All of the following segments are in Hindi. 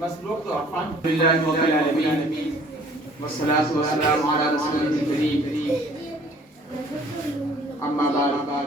बस रोक दो अरफान। बिल्लाहि रब्बिल आलमीन वस्सलातु वस्सलामु अला रसूलिल करीम अम्मा बाद।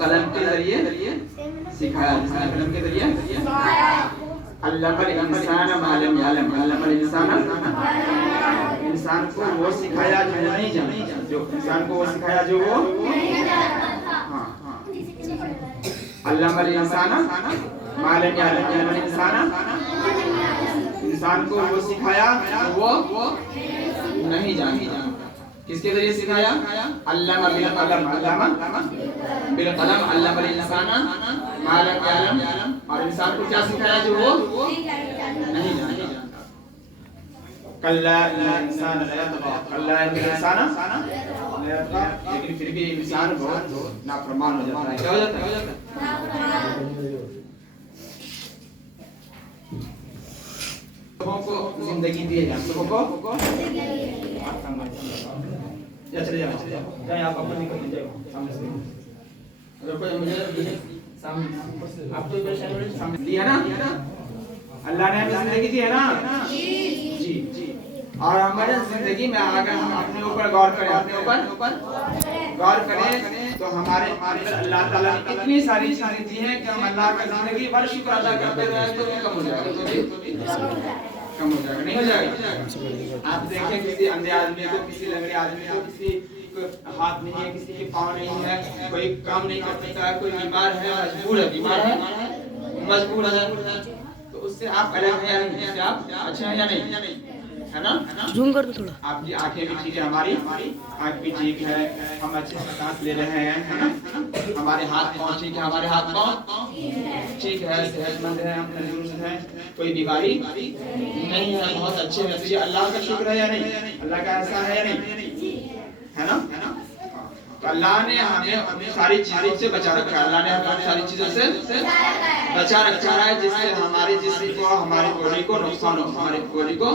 कलम के जरिए सिखाया जिसने कलम के जरिए अल्लामल इंसान मा लम यअलम अल्लामल इंसान इंसान को वो सिखाया जो नहीं जानता जो इंसान को वो सिखाया जो वो नहीं जानता था। अल्लामल इंसान मा लम यअलम अल्लामल इंसान इंसान को वो सिखाया वो नहीं जानता। किसके जरिए सिखाया? अल्लामा बिल कलम अल्लामा बिल कलम अल्लामल इंसान मा लम यअलम और इंसान को क्या सिखाया जो वो नहीं जानता। कल्ला इंसान ला यतगा कल्ला इंसान ला यतगा लेकिन फिर भी इंसान बहुत नाफरमान हो जाता है। क्या हो जाता है? लोगों को जिंदगी दी है लोगों को या चले जाओ जाए आप अपना निकल जाओ सामने से अगर कोई मुझे सामने आप तो इधर सामने दिया ना अल्लाह ने हमें जिंदगी दी है ना जी जी और हमारे जिंदगी में अगर हम अपने ऊपर गौर करें अपने ऊपर गौर करें तो हमारे अल्लाह ताला ने इतनी सारी चीजें दी हैं कि हम अल्लाह का जिंदगी भर शुक्र अदा करते रहे तो कम हो जाएगा कम हो जाएगा नहीं हो जाएगा। आप देखें किसी अंधे आदमी को किसी लंगड़े आदमी को किसी हाथ नहीं है किसी के पाँव नहीं है कोई काम नहीं कर सकता है कोई बीमार है मजबूर है तो उससे आप अलग हैं या नहीं? उससे आप अच्छे हैं या नहीं? है ना जूम कर दो थोड़ा। आपकी आंखें भी ठीक है हमारी आंख भी ठीक है हम अच्छे से सांस ले रहे हैं है ना हमारे हाथ पाँव ठीक है हमारे हाथ पाँव ठीक है सेहतमंद है हम तंदुरुस्त हैं कोई बीमारी नहीं है बहुत अच्छे हैं। तो ये अल्लाह का शुक्र है या नहीं? अल्लाह का एहसान है या नहीं? है ना तो अल्लाह ने हमें सारी चीजों से बचा रखा है। अल्लाह ने हमें सारी चीजों से बचा रखा है जिससे हमारे जिस्म को हमारी बॉडी को नुकसान हो हमारी बॉडी को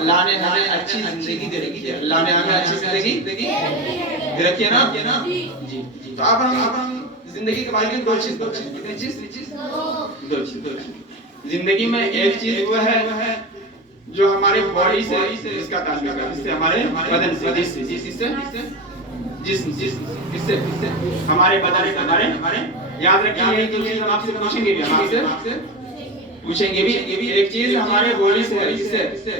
अल्लाह ने हमें अच्छी जिंदगी दे रखी है। अल्लाह ने हमें अच्छी जिंदगी दे रखी है ना जी। तो अब हम जिंदगी के बारे में दो चीज जिंदगी में एक चीज वो है जो हमारे बॉडी से इसका ताल्लुक है जिससे हमारे बदन से जिससे हमारे बदन के हमारे याद रखिए ये चीज हम आपसे पूछेंगे भी हम आपसे पूछेंगे भी एक चीज हमारे बॉडी से है जिससे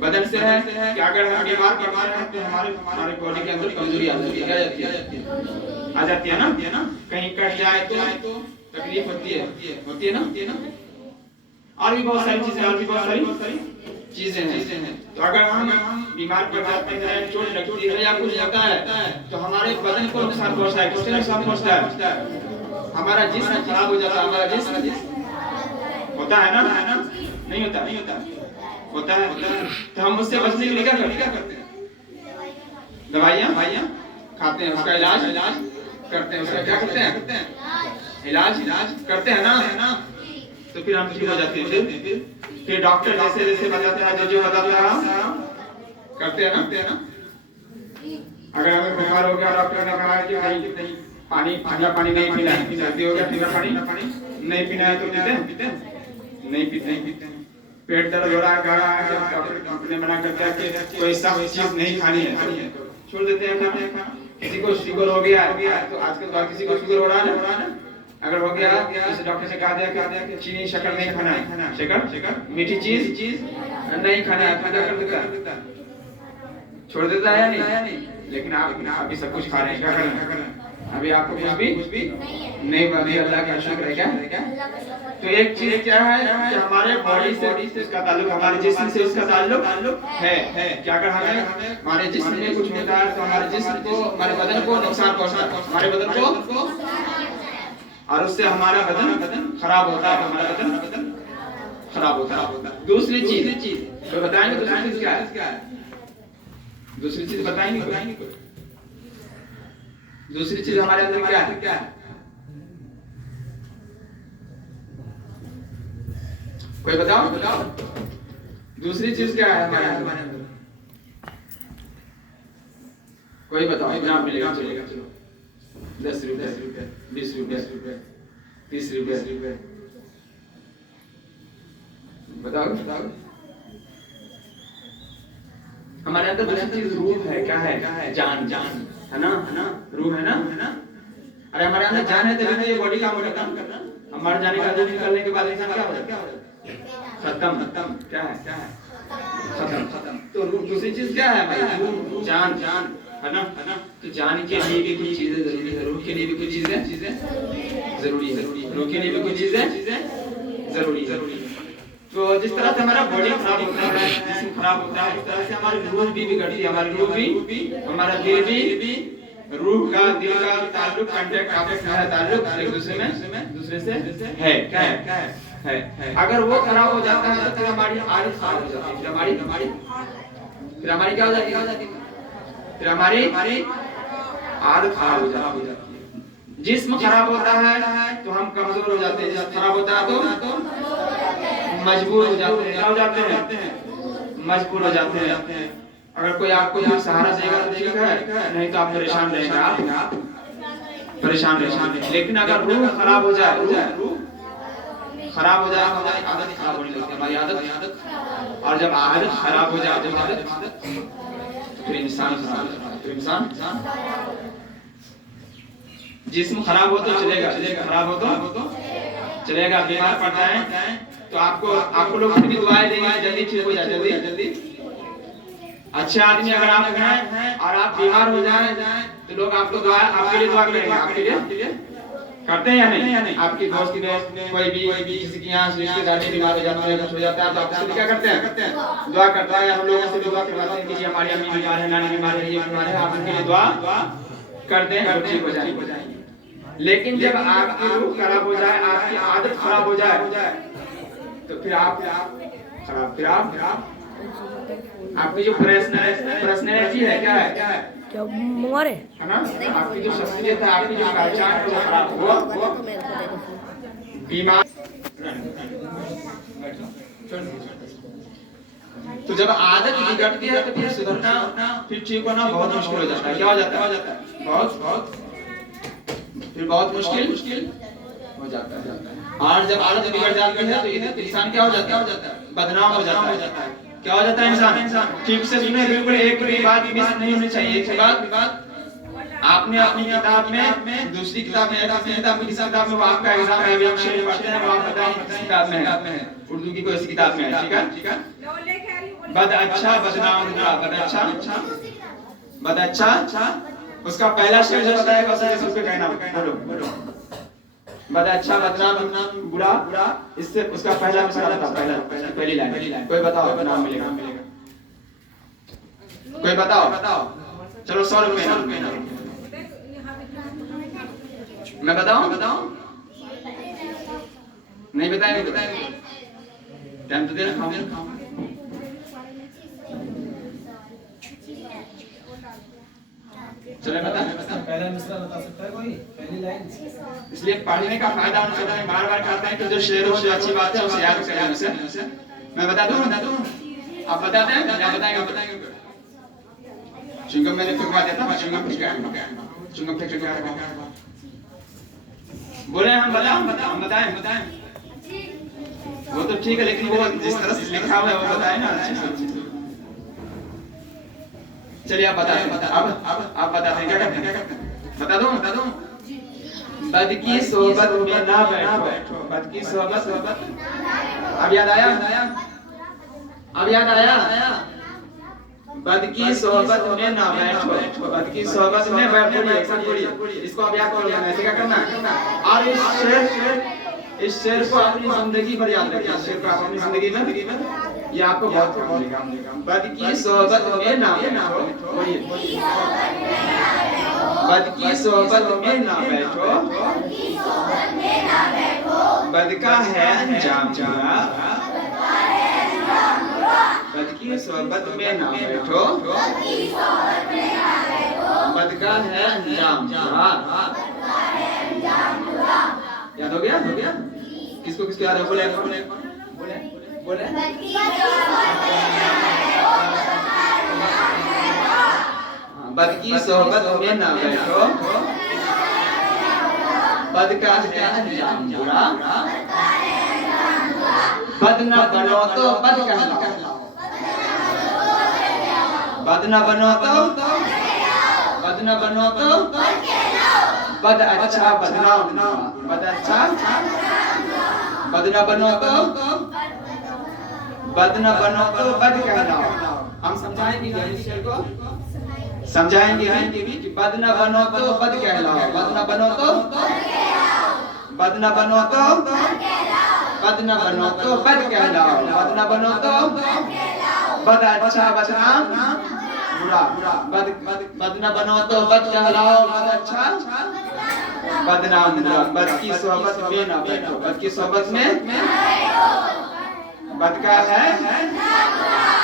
बदन से है कि अगर हम बीमार हैं तो हमारे बॉडी के अंदर कमजोरी आ जाती है ना कहीं कट जाए तो तकलीफ होती है ना और भी बहुत सारी चीजें हैं। तो अगर हम बीमार पड़ जाते हैं चोट लगती है या कुछ लगता है तो हमारे बदन को नुकसान पहुंचता है हमारा जिस्म खराब हो जाता है हमारा जिस्म होता है ना नहीं होता है तो हम उससे बचने के लिए क्या करते हैं? दवाइयाँ खाते हैं उसका इलाज करते हैं उसका क्या करते हैं? इलाज करते हैं ना तो फिर हम ठीक हो जाते हैं। फिर डॉक्टर जैसे बताते हैं जो बताते हैं करते हैं ना अगर हमें बुखार हो गया डॉक्टर ने कहा कि नहीं पानी ठंडा पानी नहीं पीना है सर्दी हो गया ठंडा पानी नहीं पीना है तो पीते नहीं पीते पेट दर्द हो रहा है डॉक्टर ने मना कर दिया कि कोई ऐसा चीज नहीं खानी है छोड़ देते हैं खाना। किसी को शुगर हो गया तो आजकल किसी को शुगर हो रहा है ना अगर हो गया तो डॉक्टर से कहा दिया कि चीनी शक्कर नहीं खाना है शक्कर मीठी चीज नहीं खाना है खाना कर देता छोड़ देता है नहीं लेकिन आप अभी सब कुछ खा रहे हैं क्या करें अभी आपको कुछ भी नहीं अल्लाह का शुक्र है क्या? तो एक चीज क्या है कि हमारे बॉडी से इसका ताल्लुक हमारे जिस्म से इसका ताल्लुक है क्या अगर हमें हमारे जिस्म में कुछ होता है तो हमारे जिस्म को हमारे बदन को नुकसान पहुंचता है हमारे बदन को और उससे हमारा बदन खराब होता है हमारा बदन खराब होता है। दूसरी चीज तो बताएंगे दूसरी चीज क्या है? दूसरी चीज बताएंगे कोई? दूसरी चीज हमारे अंदर क्या है? कोई बताओ दूसरी चीज क्या है हमारे अंदर? कोई बताओ, इनाम मिलेगा। चलो 10 रुपए 20 रुपए 30 रुपए बताओ। हमारे अंदर दूसरी चीज रूह है। क्या है? जान है ना? रूह है ना? अरे हमारे अंदर जान है तभी तो ये बॉडी काम करता। हमारे जाने का रूह निकलने के बाद इंसान क्या हो जाता है? खत्म। क्या है? खत्म। तो दूसरी चीज क्या है भाई? जान है ना? तो जान के लिए भी कुछ चीजें जरूरी है, रूह के लिए भी कुछ चीजें जरूरी है, रूह के लिए भी कुछ चीजें जरूरी है। तो जिस तरह से हमारा बॉडी खराब होता है, जिस्म खराब होता है, उस तरह से हमारी रूह भी बिगड़ती है। हमारी रूह भी, हमारा दिल भी, रूह का दिल का ताल्लुक, कांटेक्ट आपस में है, ताल्लुक एक दूसरे से है। क्या है? अगर वो खराब हो जाता है तो फिर हमारी आदत खराब हो जाती है। फिर हमारी क्या हो जाती है? फिर हमारी आदत खराब हो जाती है। जिस्म खराब होता है तो हम कमजोर हो जाते हैं, खराब होता है तो मजबूर हो जाते हैं। क्या हो जाते हैं? मजबूर हो जाते हैं। अगर कोई आपको यहाँ सहारा देगा तो ठीक है, नहीं तो आप परेशान रहेंगे। आप परेशान रहेंगे। लेकिन अगर रूह खराब हो जाए, हमारी आदत खराब होने लगती है। हमारी आदत, और जब आदत खराब हो जाए तो फिर इंसान खराब हो जाता है। तो इंसान जिस्म खराब हो तो चलेगा, खराब हो तो चलेगा। बीमार पड़ता है तो आपको लोग भी दुआएं देंगे जल्दी ठीक हो जाए, जल्दी। अच्छे आदमी अगर आप हैं और आप बीमार हो जाए तो लोग आपको आपके लिए दुआ करेंगे। आपके लिए करते हैं या नहीं? आपकी दोस्त कोई भी किसी की यहाँ रिश्तेदार बीमार हो जाता है, कुछ हो जाता है तो आपसे क्या करते हैं? दुआ करता है। हम लोगों से भी दुआ करवाते हैं कि हमारी अम्मी बीमार है, नानी बीमार है, ये बीमार है, आप उनके लिए दुआ करते हैं, ठीक हो जाएंगे। लेकिन जब आपकी रूह खराब हो जाए, आपकी आदत खराब हो जाए तो फिर आप खराब, फिर आप आपकी जो पर्सनैलिटी है क्या है ना? आपकी जो शख्सियत है, आपकी जो पहचान है वो खराब हुआ, बीमार। तो जब आदत बिगड़ती है तो फिर सुधरना, फिर ठीक होना बहुत मुश्किल हो जाता है। क्या हो जाता है? बहुत मुश्किल हो जाता है। और जब आदत बिगड़ जाती है तो इंसान क्या हो जाता है? बदनाम हो जाता है। क्या हो जाता है इंसान? ठीक से सुने, बिल्कुल एक भी बात मिस नहीं होनी चाहिए। एक बात आपने अपनी किताब में, दूसरी किताब में, किसी किताब में वो आपका एग्जाम है, आप शेर पढ़ते हैं, वो आप बताएं किस किताब में है, उर्दू की कोई किताब में है। ठीक है। बद अच्छा बदनाम बुरा, बद अच्छा उसका पहला शेर जो बताएगा उसे कहना, बोलो। बद अच्छा बदनाम बुरा, इससे उसका पहला मिसाल था, पहली लाइन। कोई बताओ, नाम मिलेगा। कोई बताओ। चलो 100 रुपए ना। मैं बताऊं? नहीं बताएंगे। टाइम तो देना, खाओ। चले बता। पहला मिसरा बता सकता है कोई? पहली लाइन। इसलिए पढ़ने का फायदा उनसे है, बार-बार कहते हैं कि जो शेर हो, जो अच्छी बात है उसे याद करें। उसे मैं बता दूं? आप बताते हैं या बताएंगे? चुंगम मैंने फेंकवा दिया था, चुंगम फेंक बोले हम बताएं। वो तो ठीक है, लेकिन वो जिस तरह से लिखा हुआ है वो बताए ना अच्छे से। चलिए आप बताते हैं। अब आप बताते हैं क्या करते हैं? बता दूं? बद की सोहबत में ना बैठो। बद की सोहबत। अब याद आया? बद की सोहबत में ना बैठो। बद की सोहबत में बैठो। इसको अब याद करो, ऐसे क्या करना है? और इस शेर को अपनी जिंदगी पर याद रखिए। इस शेर को अपनी जिंदगी में ये आपको बहुत काम देगा। बद की सोहबत में ना बैठो। बद की सोहबत में ना बैठो। बद का है अंजाम बुरा। बद की सोहबत में ना बैठो, बद का है अंजाम बुरा। याद हो गया? हो गया? किसको किसको याद है? बोले बोले बोले। बद की सोहबत में ना बैठो, बद का है अंजाम बुरा। बद न बनो तो बद कहलाओ, बद न बनो तो बद न बनो तो बद अच्छा बदनाम, बद अच्छा बद न बनो तो बद न बनो तो बद कहलाओ। हम समझाएंगे को, समझाएंगे भी कि बद न बनो तो बद कहलाओ, बद न बनो तो बद न बनो तो बद न बनो तो बद कहलाओ, बद न बनो तो बद अच्छा बदनाम बुरा। बद न बनो तो बद कहलाओ, बद अच्छा बदनाम बुरा। बद की सोहबत में ना बैठो, बद की सोहबत में बद का है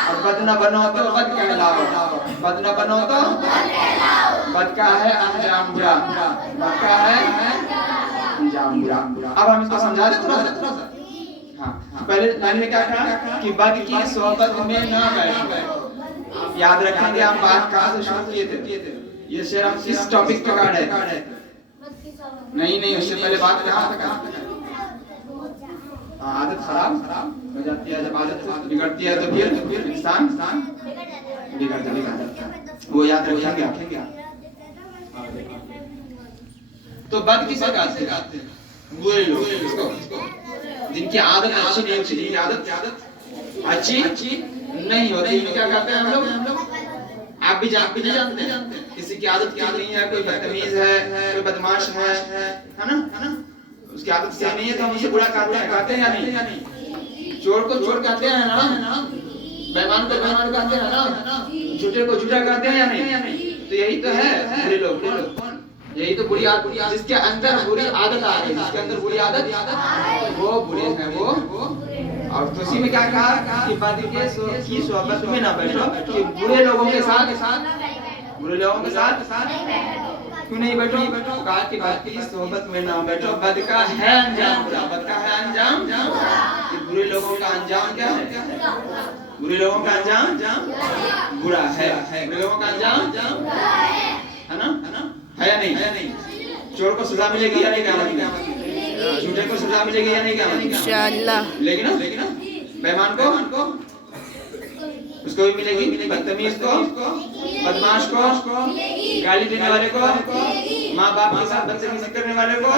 और बद न बनो तो बद कहलाओ, बद न बनो तो बद का है अंजाम बुरा, बद का है अंजाम बुरा। अब हम इसको समझा दें थोड़ा सा। हाँ, पहले लाइन में क्या कहा कि बद की सोहबत में ना बैठो। आप याद रखेंगे हम बात कहाँ से शुरू किए थे? ये शेर हम किस टॉपिक पे कर रहे थे? नहीं, उससे पहले बात कहाँ तक? आदत खराब हो जाती है, जब आदत बिगड़ती है तो फिर इंसान बिगड़ जाता है। वो याद रखेंगे। तो बद किसे कहते हैं? बुरे लोग, जिनकी आदत अच्छी नहीं होती, जिनकी आदत अच्छी नहीं होती, क्या कहते हैं हम लोग? आप भी जानते हैं किसी की आदत क्या नहीं है, कोई बदतमीज है, कोई बदमाश है ना? उसकी आदत सही नहीं है तो हम उसे बुरा कहते हैं या नहीं? चोर को चोर कहते हैं ना, बेईमान को बेईमान कहते हैं ना, झूठे को झूठा कहते हैं या नहीं? तो यही तो है बुरे लोग, यही तो बुरी आदत, जिसके अंदर बुरी आदत आ रही है, जिसके अंदर बुरी आदत वो बुरे हैं वो। और तो उसी में क्या कहा कि बद की सोहबत में ना बैठो, कि बुरे लोगों के साथ क्यों नहीं बैठो? कहा कि बद की सोहबत में ना बैठो, बद का है अंजाम बुरा, बद का है अंजाम। कि बुरे लोगों का अंजाम क्या है? बुरे लोगों का अंजाम बुरा है। बुरे लोगों का अंजाम है ना? है या नहीं? चोर को सजा मिलेगी या नहीं? झूठे को सजा मिलेगी या नहीं? इंशाअल्लाह। लेकिन बेईमान को उसको भी मिलेगी, बदतमीज को, बदमाश को, गाली देने वाले को, माँ बाप के साथ बदतमीजी करने वाले को,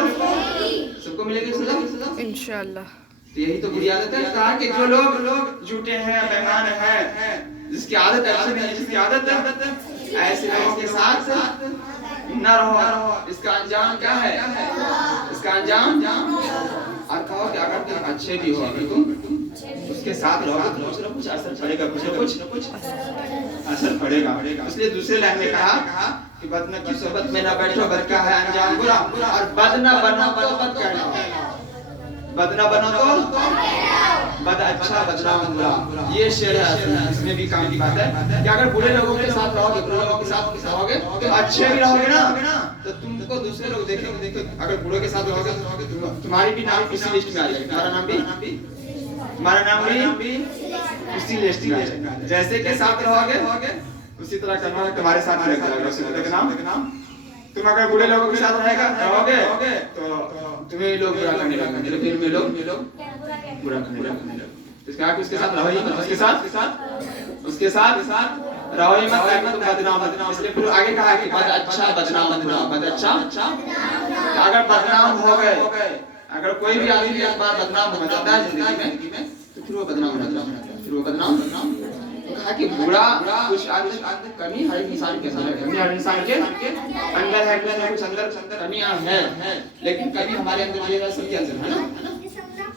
सबको मिलेगी सजा इंशाअल्लाह। तो यही तो बुरी आदत है। कहा कि जो लोग झूठे हैं, बेईमान हैं, जिसकी आदत अच्छी नहीं, जिसकी आदत ऐसे लोगों के साथ न रहो। इसका अंजाम क्या है? इसका अंजाम और कहो कि अगर तुम अच्छे भी हो, अगर तुम उसके साथ रहोगे तो कुछ न कुछ असर पड़ेगा, कुछ न कुछ असर पड़ेगा। इसलिए दूसरे लाइन में कहा कि बद की सोहबत में न बैठो, बद का है अंजाम बुरा। और बद न बनो तो बद कहलाओ, बद न बनो तो बद अच्छा बदनाम बुरा। ये शेर है, इसमें भी काम की बात है कि अगर बुरे लोगों के साथ रहोगे, बुरे लोगों के साथ रहोगे तो अच्छे भी रहोगे ना, तो तुमको दूसरे लोग देखेंगे। अगर बुरे के साथ रहोगे तो तुम्हारी भी नाम इसी लिस्ट में आ जाएगा, तुम्हारा नाम भी इसी लिस्ट में आ जाएगा। जैसे के साथ रहोगे उसी तरह का तुम्हारे साथ लग जाएगा उसी तरह का नाम। तुम अगर बुरे लोगों के साथ रहोगे तो तुम्हें लोग बुरा करने लगेंगे, फिर में लोग बुरा करने लगेंगे। इसका आप उसके साथ रहो ही मत, उसके साथ रहो ही मत, तो बदनाम। इसलिए फिर आगे कहा कि बद अच्छा बदनाम बुरा, बद अच्छा। अगर बदनाम हो गए, अगर कोई भी आदमी एक बार बदनाम हो जाता है जिंदगी में, तो फिर वो बदनाम हो जाता है, फिर वो बदनाम। कहा कि बुरा कुछ अंदर कमी हर इंसान के अंदर है, हर इंसान के अंदर है, कुछ अंदर कमियां हैं, लेकिन कमी हमारे अंदर ये सबके अंदर है ना।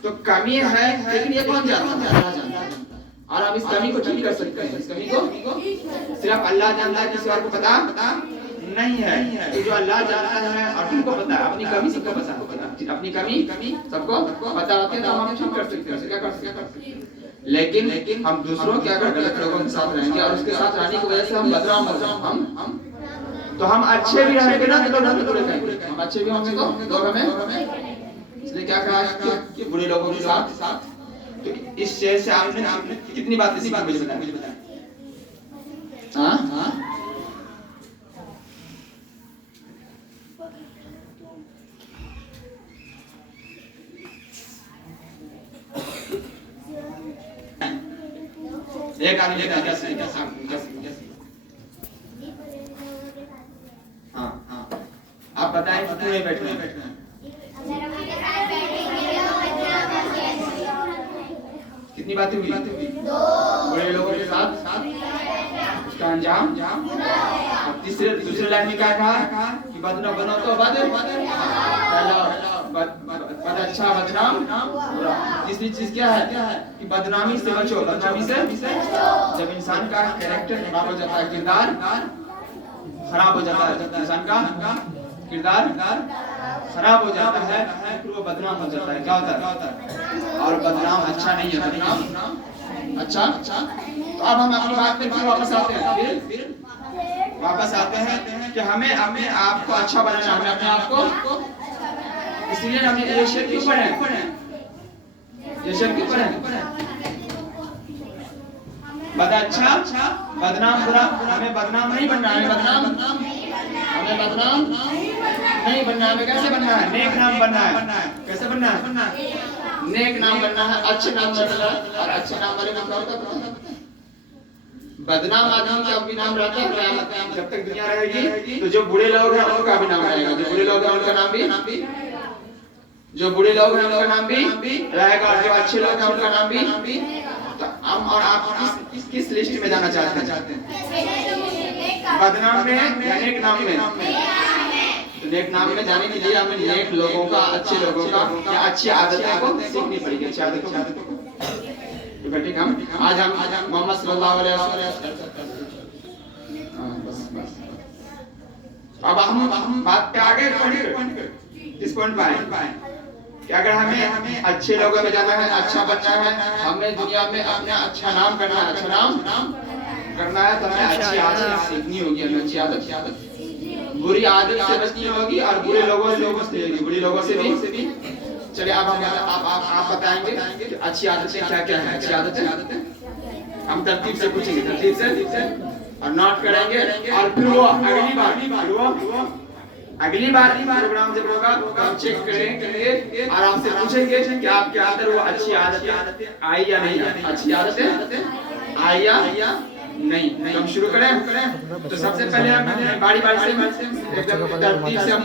तो कमी है, लेकिन ये कौन जानता है? अल्लाह जानता है। और आप इस कमी को ठीक कर सकते हैं। इस कमी को सिर्फ अल्लाह जानता है, किसी और को पता नहीं है। तो जो अल्लाह जानता है और तुमको पता है, अपनी कमी सबको पता है, अपनी कमी सबको पता होती है, तो हम ठीक कर सकते हैं। क्या कर सकते हैं? लेकिन हम दूसरों क्या कर गलत लोगों के साथ रहेंगे और उसके साथ रहने की वजह से हम बदनाम हो जाएंगे। हम तो हम अच्छे भी रहेंगे ना तो लोग हमें बुरे कहेंगे, हम अच्छे भी होंगे तो लोग हमें, इसलिए क्या कहा कि बुरे लोगों के साथ। तो इस शेर से आपने कितनी बातें सीखी मुझे बताएं। हाँ एक आदमी लेता है जैसे हाँ आप बताएं क्यों नहीं बैठना। कितनी बातें हुई? बुरे लोगों के साथ उसका अंजाम। और दूसरे लाइन में क्या कहा कि बद न बनो तो बद अच्छा बदनाम बुरा। तीसरी चीज क्या है कि बदनामी से बचो। बदनामी से जब इंसान का कैरेक्टर खराब हो जाता है, किरदार खराब हो जाता है, इंसान का किरदार खराब हो जाता है, फिर वो बदनाम हो जाता है। क्या होता है? और बदनाम अच्छा नहीं है, बदनाम अच्छा। तो अब हम अपनी बात पे फिर वापस आते हैं, फिर वापस आते हैं कि हमें आपको अच्छा बनाना, हमें अपने आप को, इसलिए हमने ये शेर क्यों पढ़े? ये शेर क्यों पढ़े? बद अच्छा बदनाम बुरा। हमें बदनाम नहीं बनना, हमें बदनाम नहीं बनना। हमें कैसे बनना है? नेक नाम बनना है। कैसे बनना है? नेक नाम बनना है, अच्छे नाम बनना है। और अच्छे नाम वाले नाम क्या होता है? बदनाम आदमी का भी नाम रहता है, जब तक दुनिया रहेगी। तो जो बुरे लोग हैं उनका भी नाम रहेगा, जो बुरे लोग हैं उनका नाम भी, जो बुरे लोग हैं उनका नाम भी रहेगा, और जो अच्छे लोग हैं उनका नाम भी। तो हम और आप किस लिस्ट में जाना चाहते हैं? बदनाम में या नेक नाम में? तो नेक नाम में जाने के लिए हमें नेक लोगों का, अच्छे लोगों का या अच्छी आदतों को सीखनी पड़ेगी, अच्छी आदतों को। तो बेटे हम आज मोहम्मद सल्लल्लाहु अलैहि वसल्लम। बस अब हम बात पे आगे किस पॉइंट पे आए कि अगर हमें अच्छे लोगों में जाना है, अच्छा बनना है, हमें दुनिया में अपना अच्छा नाम करना है, अच्छा नाम करना है, तो हमें अच्छी आदत सीखनी होगी, हमें अच्छी आदत, बुरी आदत से बचनी होगी और बुरे लोगों से भी। चलिए अब आप बताएंगे कि अच्छी आदतें क्या है? अच्छी आदतें हम तरतीब से पूछेंगे, तरतीब से और नोट करेंगे, और फिर वो अगली बार प्रोग्राम जब होगा तो हम चेक करेंगे और आपसे पूछेंगे कि आपके अंदर वो अच्छी आदतें आई या नहीं, अच्छी आदतें आई या नहीं। तो हम शुरू करें। तो सबसे पहले हम बारी से एकदम तरतीब से हम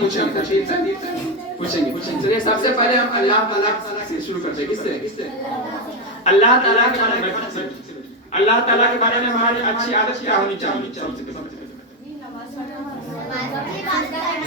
पूछेंगे। चलिए सबसे पहले हम अल्लाह ताला से शुरू करते हैं। किससे? अल्लाह ताला के बारे में। अल्लाह ताला के बारे में हमारी अच्छी आदत क्या होनी चाहिए?